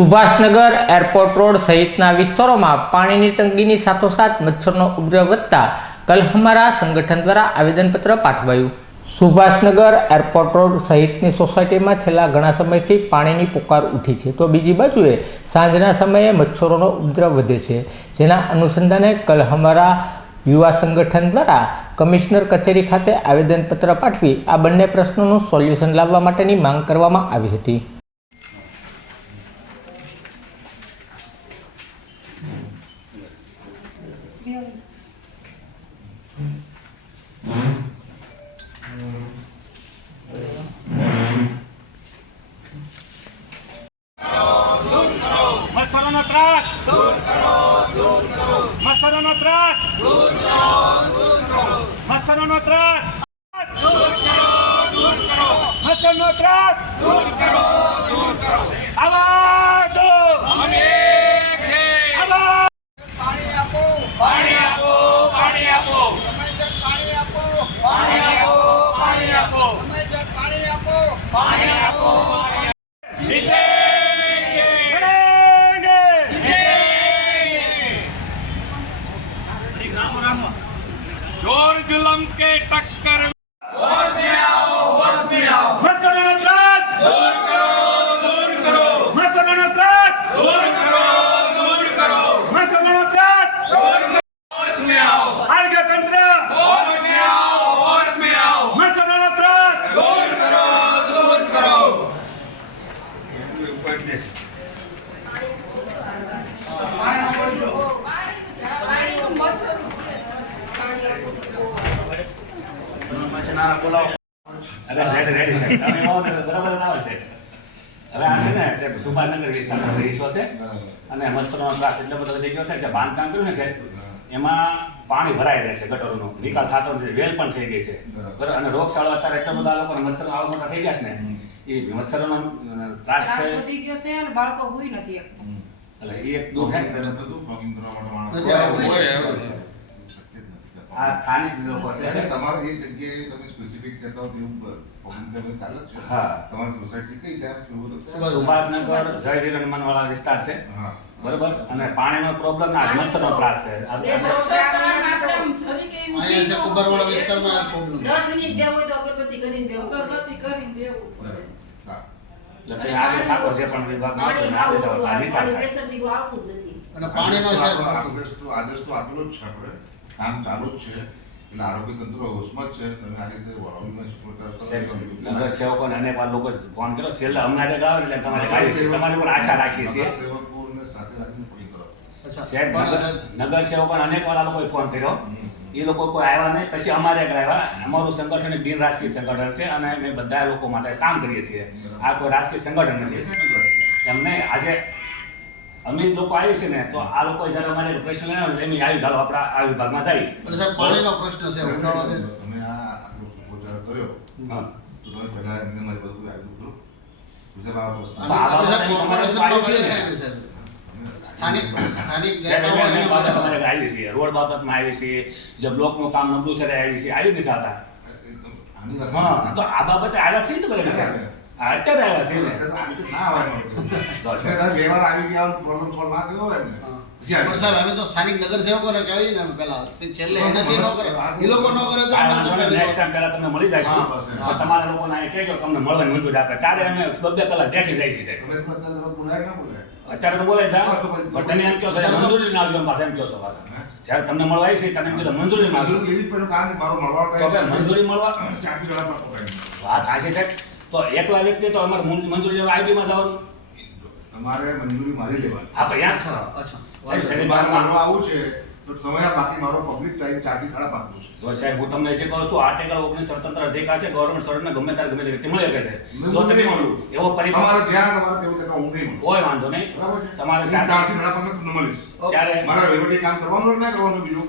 Subhashnagar airport road સહિતના વિસ્તારોમાં પાણીની તંગીની સાથોસાથ મચ્છરનો ઉપદ્રવ વધતા કલહમારા સંગઠન દ્વારા આવેદનપત્ર પાઠવાયું. સુભાષનગર એરપોર્ટ રોડ સહિતની સોસાયટીમાં છેલ્લા ઘણા સમયથી પાણીની પુકાર ઉઠી છે. તો બીજી બાજુએ સાંજના સમયે મચ્છરોનો ઉપદ્રવ વધે છે. જેના અનુસંધાને કલહમારા યુવા સંગઠન દ્વારા કમિશનર કચેરી ખાતે આવેદનપત્ર પાઠવી આ બંને પ્રશ્નોનું સોલ્યુશન લાવવા માટેની માંગ કરવામાં આવી હતી. vendo. मसलन अत्रास दूर करो दूर करो मसलन अत्रास दूर करो दूर करो मसलन अत्रास दूर करो दूर करो मसलन अत्रास दूर करो दूर करो आवाज दो हमें પાણી આપો પાણી આપો પાણી આપો પાણી આપો પાણી આપો પાણી આપો પાણી આપો જીતેંગે जीतेंगे जोर जुलम के टक्कर રેડી રેડી સાહેબ. તમે આવો ને બરાબર આવે છે હવે આ છે ને સાહેબ સુભાષનગર વિસ્તારના રહીશો છે. અને મચ્છરનો ત્રાસ એટલે બધો વધી ગયો છે બાંધકામ કર્યું ને સાહેબ એમાં પાણી ભરાઈ રહેશે ગટરનો. નિકાલ થતો નથી વેલ પણ થઈ ગઈ છે. બરાબર? અને રોગચાળો અત્યારે એટલા બધા લોકો મચ્છરો આવા મોટા થઈ ગયા છે ને એ મચ્છરોનો ત્રાસ છે. વધી ગયો છે અને બાળકો હુઈ નથી. એટલે એ એક દુઃખ છે. આ સ્થાનિક લોકો છે. તમારે એ જગ્યાએ તમે સ્પેસિફિક કહેતા હોય એવું તમે ચાલે હા. તમારી સોસાયટી કઈ ત્યાં સુભાષનગર. જય હિરણમન વિસ્તાર છે. બરોબર? અને પાણીનો પ્રોબ્લેમ આ હા. એટલે આગે સાકો છે. પણ વિભાગમાં આદેશ તો આદેશ આપેલો જ છે આપણે. કામ ચાલુ જ છે. એટલે આરોગ્ય તંત્ર હોશમાં છે. તમે આ રીતે સ્પોર્ટર નગર સેવકોને અને પણ લોકો ફોન કર્યો છેલ્લે હમણાં જ આવે એટલે તમારે તમારી ઉપર આશા રાખીએ છીએ. સેવકોને સાથે રાખીને ફોન કરો. સાહેબ નગર- સેવકો સેવકોને અનેક વાર આ લોકોએ ફોન કર્યો. એ લોકો કોઈ આવ્યા નહીં. પછી અમારે આવ્યા. અમારું સંગઠન એક બિન રાજકીય સંગઠન છે અને અમે બધા લોકો માટે કામ કરીએ છીએ. આ કોઈ રાજકીય સંગઠન નથી. એમને આજે અમે લોકો આવી છે ને તો આ લોકો જ્યારે અમારે પ્રશ્ન લેવા એમ આવી ગાલો આપણા આ વિભાગમાં જાય. પણ સાહેબ પાણીનો પ્રશ્ન છે ઉનાળો છે. અમે આ આપણો સુપોચાર કર્યો. હા. તો તમે પહેલા એમને મારી બધું આવ્યું કરો સાહેબ આ પ્રશ્ન. અને આ આપણે બાબતે સાહેબ તમારે કોર્પોરેશનમાં આવ્યું છે ને? સ્થાનિક સ્થાનિક બાબત અમારે છીએ રોડ બાબતમાં આવી છે જે બ્લોકનું કામ નબળું છે આવી આવીએ છીએ આવી નથી થતા હા તો આ બાબતે આવ્યા છે ને તો બરાબર સાહેબ? અત્યારે આવ્યા છે ને? ના આવે બે વાર આવી ગયા પ્રોબ્લેમ સોલ્વ ના થયો હોય ને. સાહેબ અમે તો સ્થાનિક નગરસેવકોને કહીએ ને પેલા. છેલ્લે નથી ન કરે. એ લોકો ન કરે તો તમને નેક્સ્ટ ટાઈમ પહેલા તમને મળી જાય છે તમારા લોકોને અહીં કહેજો તમને મળવા મંજૂર આપે. ત્યારે અમે બબે કલાક બેઠી જાય છે સાહેબ. અત્યારે તો બોલે પણ તમે એમ કહો છો મંજૂરી ના આવજો પાસે એમ કહો છો જ્યારે તમને મળવા છે તમે એમ કીધું મંજૂરી ના આવજો. મંજૂરી મળવા વાત આ છે. સાહેબ તો એકલા વ્યક્તિ તો અમારે મંજ- મંજૂરી લેવા આઈબી માં જવાનું? તમારે મંજૂરી મારી લેવાની. હા ભાઈ અચ્છા અચ્છા. સાહેબ, સાહેબ, મારે મારવા આવું છે તો સમય બાકી મારો પબ્લિક ટાઈમ ચારથી સાડા પાંચ નો છે. જો સાહેબ હું તમને જે કહું છું આર્ટિકલ ઓગણીસ સ્વતંત્ર અધિકાર છે ગવર્મેન્ટ સર્વન્ટને ગમે ત્યારે ગમે તે વ્યક્તિ મળી શકે છે. જો તમે. એવો પરિપત્ર તમારે જ્યાં તમારે કેવું ત્યાં હું નહીં કોઈ વાંધો નહીં. બરાબર તમારે ચારથી સાડા પાંચ તમને મળીશ. ત્યારે મારે વહીવટી કામ કરવાનું ના કરવાનું બીજું?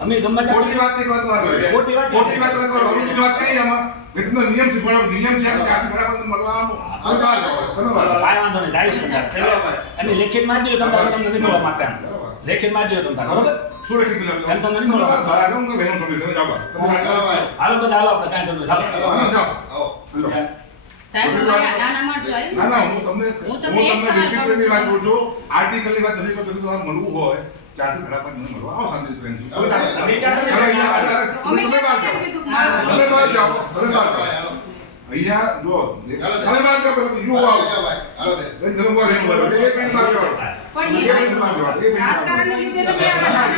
અમે ગમે ખોટી વાત નહીં કરવાની વાત કરે. ખોટી વાત ખોટી કરો. અરુચિની વાત નહીં આમાં નિયમ પણ નિયમ છે, મળવાનું. કાંઈ વાંધો નહીં, જાય છે તમ તારે. લેખિત મારી દઈએ, તમ તમને નથી મળવા માંગતા લેખિત મારી દઈએ તમ બરોબર? એમ તમને નહીં મળવા. બહાર જાઓ, હું બહેનો છોડી, તમે જાઓ બહાર. તમે બહાર જાઓ. હાલો બધા હાલો આપણે કાંઈ જરૂર હાલો. હા, જાઓ. આવો. જાઓ. સાહેબ અમારે આ નાના માણસો આવી ના ના હું તમને હું હું તમને એક તમને સવાલ ડિસિપ્લિનની કરું વાત નથી કરતો તમારે મળવું હોય ચારથી ઘણા પાંચ મને મળવા આવો શાંતિ પ્રેમથી હવે તમે ક્યાં તમે હવે અહીંયા અમે તમે બહાર જાઓ કીધું તમે બહાર જાઓ તમે બહાર જાઓ અહીંયા જો હવે બહાર જાઓ પેલા યુ આવો. એ તમે બહાર જાઓ. એક મિનિટ બહાર જાઓ. પણ એક મિનિટ. એક. લીધે રહેવા તમે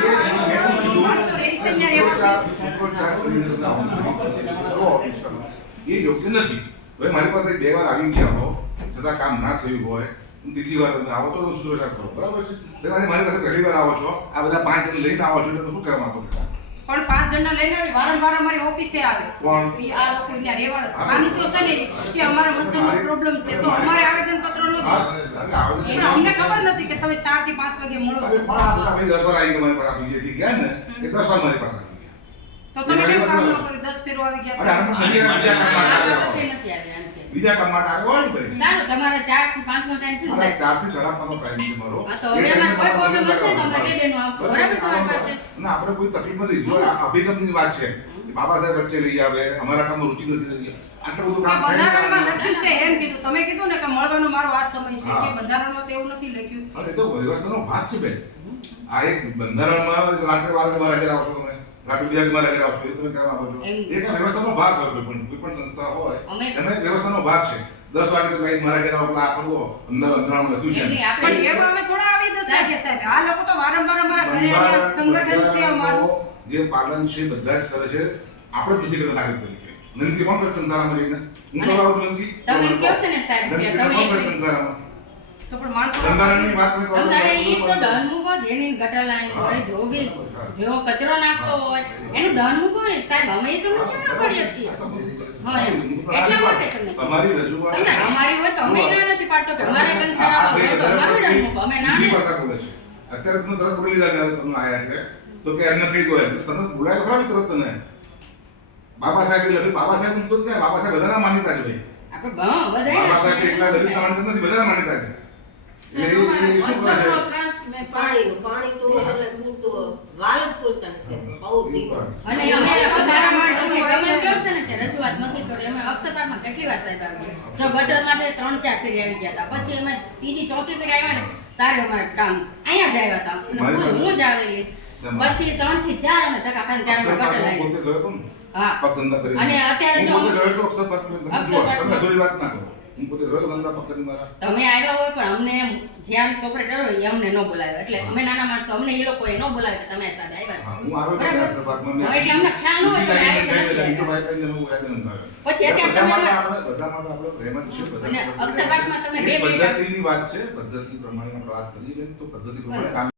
એ યોગ્ય નથી. હવે મારી પાસે બે વાર આવી ગયા હો. છતાં કામ ના થયું હોય. ત્રીજી વાર તમે આવો તો તમે કરો. બરાબર છે? મારી પાસે પહેલી વાર આવો છો. આ બધા પાંચ લઈને આવો છો તમે શું કહેવા માંગો છો? પણ લઈને આવી વારંવાર અમારી ઓફિસે આવે. કોણ? આ લોકો અહીંયા રહેવાના માની તો છે ને કે અમારા મસલનો પ્રોબ્લેમ છે. તો અમારે આવેદન પત્ર હા, નથી એટલે અમને ખબર નથી કે તમે ચારથી પાંચ વાગે મળો છો. પણ આ બધા ભાઈ દસ વાર આવી ગયા મારી પાસે જેથી ગયા. ને એ દસ વાર મારી પાસે આવી ગયા. તો તમે કેમ કામ ન કર્યું? દસ ફેરો આવી ગયા અરે બીજા આ આવ્યા નથી આવ્યા એમ કે. બીજા કામ માટે આવ્યા હોય સારું તમારે 4 થી 5 નો ટાઈમ છે? ને મારે સાહેબ ચારથી સાડા પાંચનો ટાઈમ છે મારો. હા, તો હવે કોઈ પ્રોબ્લેમ હશે તો. અમે બે બહેનો આવશું. બરાબર? તમારી પાસે? ના આપણે કોઈ તકલીફ નથી. જો અભિગમની વાત છે બાબા સાહેબ વચ્ચે લઈ આવે અમારા કામમાં રુચિ નથી લઈ આટલું બધું કામ બંધારણમાં લખ્યું છે એમ કીધું. તમે કીધું ને કે મળવાનો મારો આ સમય છે કે બંધારણમાં તો એવું નથી લખ્યું. અને તો વ્યવસ્થાનો ભાગ છે બેન. આ એક બંધારણમાં રાત્રે બાર મારા ઘરે આવશો તમે. રાત્રે બીજા મારા ઘરે આવશો એ તમે કામ માંગો છો. વ્યવસ્થાનો ભાગ હોય પણ. કોઈ પણ સંસ્થા હોય એને વ્યવસ્થાનો ભાગ છે. દસ વાગે તમે આવીને મારા ઘરે આવો એટલે આ કરો અંદર અંતરાળમાં લખ્યું છે એમની. આપણે પણ એવા અમે થોડા આવી દસ વાગે સાહેબ. આ લોકો તો વારંવાર અમારા ઘરે અહીંયા સંગઠન છે અમારું. જે પાલન છે બધા જ કરે છે. આપણે જ નથી કરતા નાગરિક તરીકે કોણ કરે સંસારમાં રહીને હું કરવા આવું છું નંદકી. તમે એમ કહો છો ને સાહેબ કે તમે સંસારમાં? તો પણ માણસો ઈ તો ડન મૂકો જેની ગટર લાઈન હોય જો બી કચરો નાખતો હોય એનું ડન મૂકો સાહેબ અમે તો નથી ના પાડીએ છીએ? એટલા. તમારી રજૂઆત અમારી હોય તો અમે ના નથી પાડતો કે અમારે કંસારામાં હોય તો અમારું ડન અમે ના બીજી ભાષા બોલે છે. અત્યારે તમે તરત બોલી લીધા તમે આયા છે. તો કે એમને થઈ ગયો એમ. તને બોલાય ખરા તરત તને બાબા સાહેબ લખ્યું. બાબા સાહેબ તો ક્યાં? બાબા સાહેબ બધાના માન્યતા છે ભાઈ. આપણે બધા બાબા સાહેબ નથી. એકલા નથી. બધા માન્યતા છે. એટલે એ- એ શું કરે? છે પાણીનું પાણી તો એટલે હું તો વાલ જ ખોલતા નથી. બહુ ધીમો. અને અમે વધારામાં તમને ગમે એમ કહો છે ને કે રજૂઆત નથી કરી અમે અક્ષરપાઠમાં કેટલી વાર સાહેબ આવી ગયા? જો ગટર માટે ત્રણ ચાર ફેરી આવી ગયા હતા. પછી અમે ત્રીજી ચોથી ફેરી આવ્યા ને તારે અમારે કામ અહીંયા જ આવ્યા હતા. હું- જ આવેલી પછી ત્રણથી ચાર અમે ધક્કા ખાને ત્યારે ગટર ને? હા. અને અત્યારે જો- તમે અક્ષરપાઠમાં. તમે વાત ના કરો. હું પોતે ગયો ધંધા પગ મારા. તમે આવ્યા હોય પણ અમને જ્યાં કોપરેટર હોય એ અમને ન બોલાવ્યો એટલે અમે નાના માણસો અમને એ લોકોએ ન બોલાવે કે તમે સાથે આવ્યા હું આવ્યો એટલે અમને ખ્યાલ ન હોય કે બીજી આવ્યા. ભાઈ હું પછી અત્યારે તમે આપણે- બધા માટે આપણે પ્રેમ જ છે, બધા અને અક્ષરપાઠમાં તમે બે મિનિટ પદ્ધતિની વાત છે પદ્ધતિ પ્રમાણે આપણે વાત કરીએ તો પદ્ધતિ પ્રમાણે